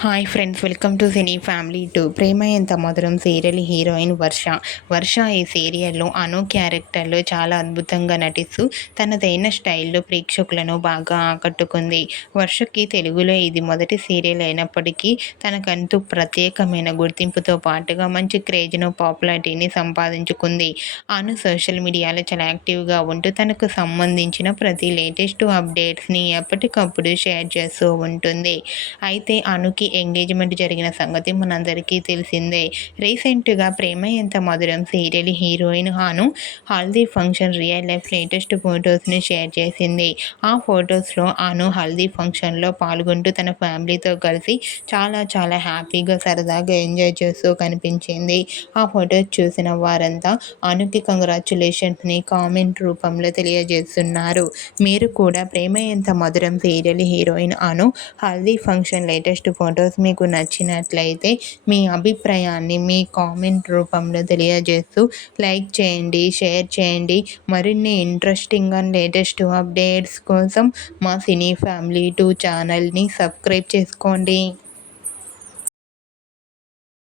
Hi friends, welcome to cine family two. Prema Entha Madhuram serial heroine వర్ష. వర్ష ఈ సీరియల్లో అను క్యారెక్టర్లో చాలా అద్భుతంగా నటిస్తూ తనదైన స్టైల్లో ప్రేక్షకులను బాగా ఆకట్టుకుంది. వర్షకి తెలుగులో ఇది మొదటి సీరియల్ అయినప్పటికీ తనకంటూ ప్రత్యేకమైన గుర్తింపుతో పాటుగా మంచి క్రేజ్ను, పాపులారిటీని సంపాదించుకుంది. అను సోషల్ మీడియాలో చాలా యాక్టివ్గా ఉంటూ తనకు సంబంధించిన ప్రతి లేటెస్ట్ అప్డేట్స్ని ఎప్పటికప్పుడు షేర్ చేస్తూ ఉంటుంది. అయితే అనుకి ఎంగేజ్మెంట్ జరిగిన సంగతి మనందరికీ తెలిసిందే. రీసెంట్గా Prema Entha Madhuram serial heroine Anu haldi function real life latest ఫొటోస్ని షేర్ చేసింది. ఆ ఫొటోస్లో అను హల్దీ ఫంక్షన్లో పాల్గొంటూ తన ఫ్యామిలీతో కలిసి చాలా హ్యాపీగా సరదాగా ఎంజాయ్ చేస్తూ కనిపించింది. ఆ ఫొటోస్ చూసిన వారంతా అనుకి కంగ్రాచ్యులేషన్స్ని కామెంట్ రూపంలో తెలియజేస్తున్నారు. మీరు కూడా ప్రేమ Entha Madhuram serial heroine Anu haldi function latest photos మీకు నచ్చినట్లయితే మీ అభిప్రాయాన్ని మీ కామెంట్ రూపంలో తెలియజేస్తూ లైక్ చేయండి, షేర్ చేయండి. మరిన్ని ఇంట్రెస్టింగ్ అండ్ లేటెస్ట్ అప్డేట్స్ కోసం మా సినీ ఫ్యామిలీ 2 ఛానల్ని సబ్స్క్రైబ్ చేసుకోండి.